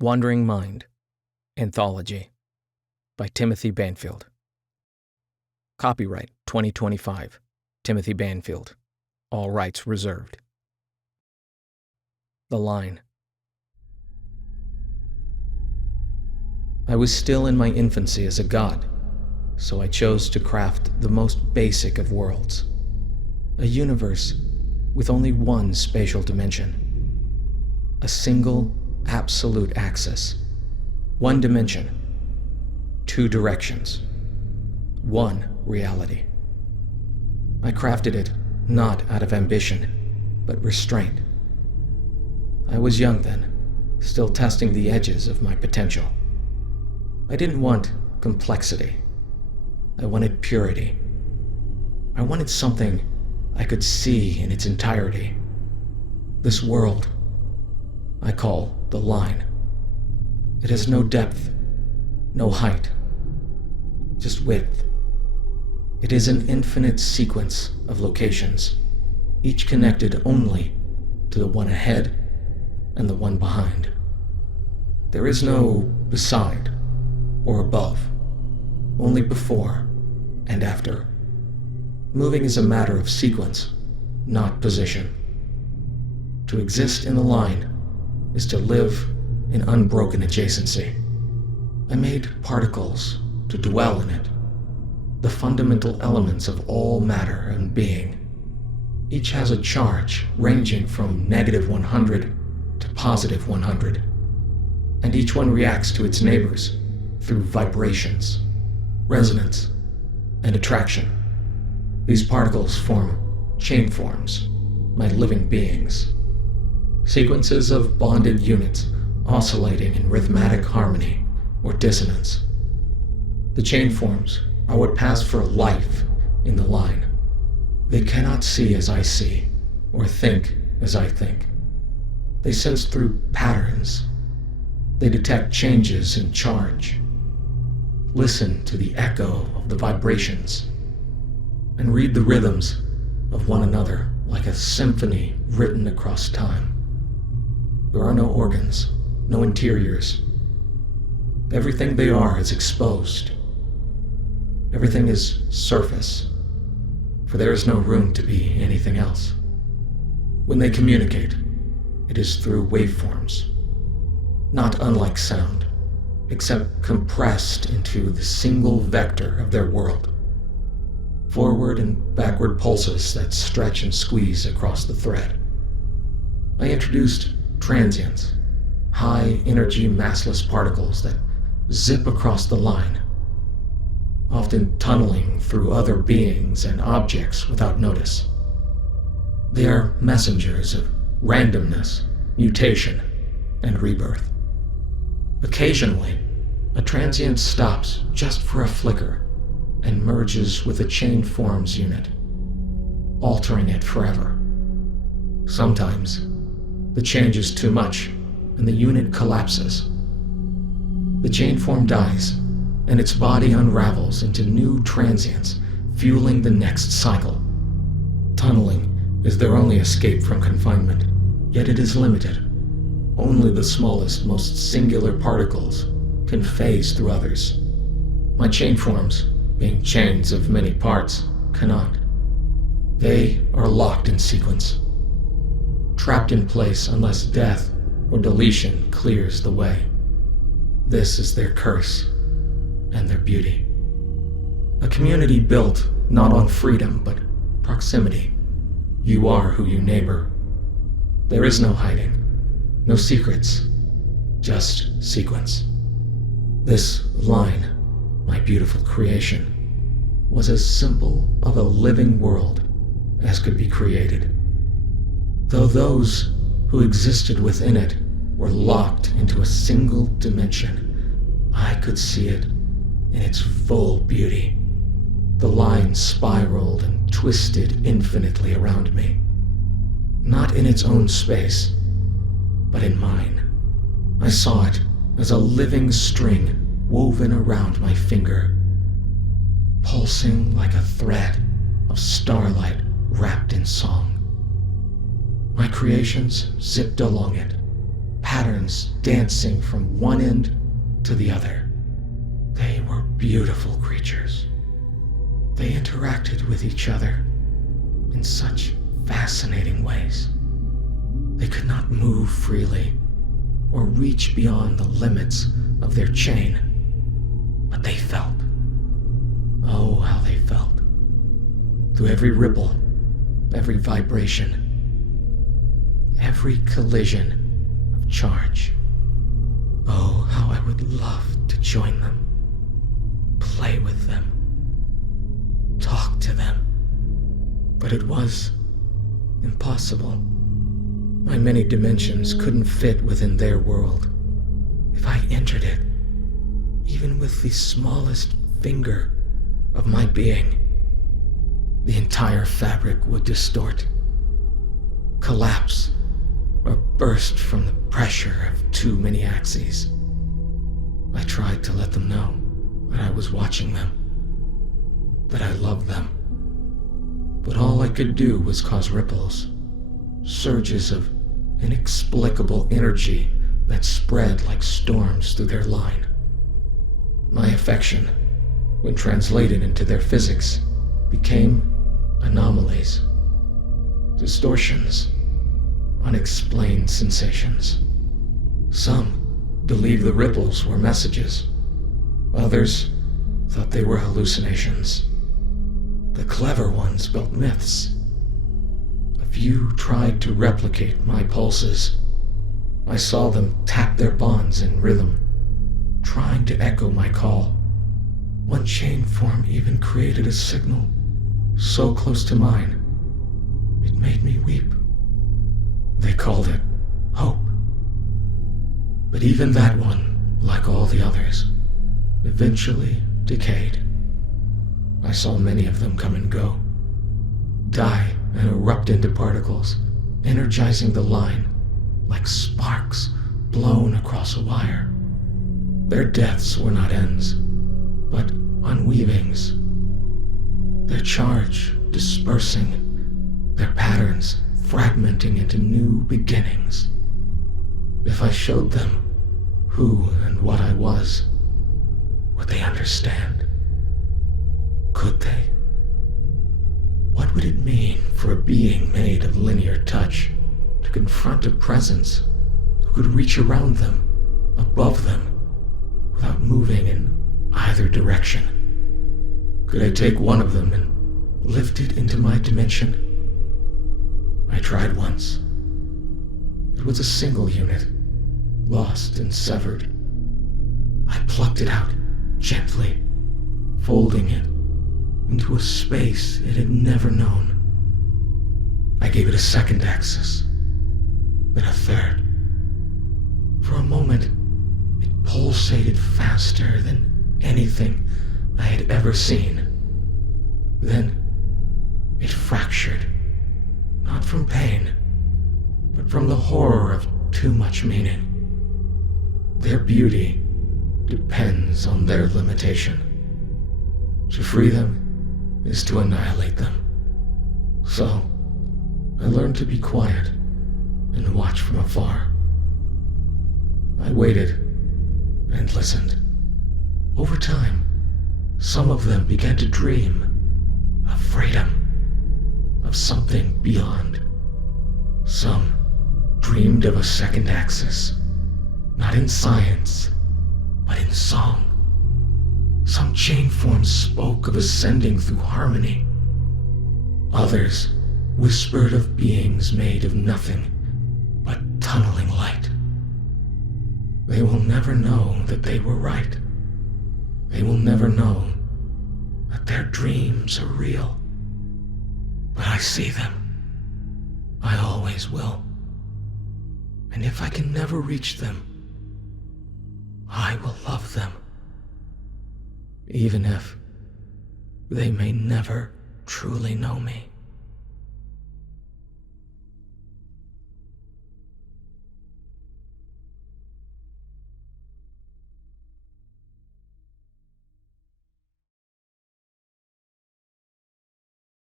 Wandering Mind, Anthology, by Timothy Banfield. Copyright 2025, Timothy Banfield. All rights reserved. The Line. I was still in my infancy as a god, so I chose to craft the most basic of worlds. A universe with only one spatial dimension. A single, absolute axis. One dimension. Two directions. One reality. I crafted it not out of ambition, but restraint. I was young then, still testing the edges of my potential. I didn't want complexity. I wanted purity. I wanted something I could see in its entirety. This world I call the Line. It has no depth, no height, just width. It is an infinite sequence of locations, each connected only to the one ahead and the one behind. There is no beside or above, only before and after. Moving is a matter of sequence, not position. To exist in the Line is to live in unbroken adjacency. I made particles to dwell in it, the fundamental elements of all matter and being. Each has a charge ranging from -100 to +100, and each one reacts to its neighbors through vibrations, resonance, and attraction. These particles form chain forms, my living beings. Sequences of bonded units oscillating in rhythmic harmony or dissonance. The chain forms are what pass for life in the Line. They cannot see as I see, or think as I think. They sense through patterns. They detect changes in charge. Listen to the echo of the vibrations, and read the rhythms of one another like a symphony written across time. There are no organs, no interiors. Everything they are is exposed. Everything is surface, for there is no room to be anything else. When they communicate, it is through waveforms, not unlike sound, except compressed into the single vector of their world. Forward and backward pulses that stretch and squeeze across the thread. I introduced Transients, high-energy massless particles that zip across the Line, often tunneling through other beings and objects without notice. They are messengers of randomness, mutation, and rebirth. Occasionally, a transient stops just for a flicker and merges with a chain forms unit, altering it forever. Sometimes, the change is too much, and the unit collapses. The chain form dies, and its body unravels into new transients, fueling the next cycle. Tunneling is their only escape from confinement, yet it is limited. Only the smallest, most singular particles can phase through others. My chain forms, being chains of many parts, cannot. They are locked in sequence, trapped in place unless death or deletion clears the way. This is their curse and their beauty. A community built not on freedom but proximity. You are who you neighbor. There is no hiding, no secrets, just sequence. This Line, my beautiful creation, was as simple of a living world as could be created. Though those who existed within it were locked into a single dimension, I could see it in its full beauty. The Line spiraled and twisted infinitely around me, not in its own space, but in mine. I saw it as a living string woven around my finger, pulsing like a thread of starlight wrapped in song. My creations zipped along it, patterns dancing from one end to the other. They were beautiful creatures. They interacted with each other in such fascinating ways. They could not move freely or reach beyond the limits of their chain, but they felt. Oh, how they felt. Through every ripple, every vibration, every collision of charge. Oh, how I would love to join them, play with them, talk to them. But it was impossible. My many dimensions couldn't fit within their world. If I entered it, even with the smallest finger of my being, the entire fabric would distort, collapse, or burst from the pressure of too many axes. I tried to let them know that I was watching them, that I loved them. But all I could do was cause ripples, surges of inexplicable energy that spread like storms through their line. My affection, when translated into their physics, became anomalies, distortions, unexplained sensations. Some believed the ripples were messages. Others thought they were hallucinations. The clever ones built myths. A few tried to replicate my pulses. I saw them tap their bonds in rhythm, trying to echo my call. One chain form even created a signal so close to mine, it made me weep. They called it hope. But even that one, like all the others, eventually decayed. I saw many of them come and go, die and erupt into particles, energizing the line like sparks blown across a wire. Their deaths were not ends, but unweavings. Their charge dispersing, their patterns fragmenting into new beginnings. If I showed them who and what I was, would they understand? Could they? What would it mean for a being made of linear touch to confront a presence who could reach around them, above them, without moving in either direction? Could I take one of them and lift it into my dimension? I tried once. It was a single unit, lost and severed. I plucked it out, gently, folding it into a space it had never known. I gave it a second axis, then a third. For a moment, it pulsated faster than anything I had ever seen. Then, it fractured, not from pain, but from the horror of too much meaning. Their beauty depends on their limitation. To free them is to annihilate them. So, I learned to be quiet and watch from afar. I waited and listened. Over time, some of them began to dream of freedom, of something beyond. Some dreamed of a second axis, not in science, but in song. Some chain forms spoke of ascending through harmony. Others whispered of beings made of nothing but tunneling light. They will never know that they were right. They will never know that their dreams are real. But I see them. I always will. And if I can never reach them, I will love them. Even if they may never truly know me.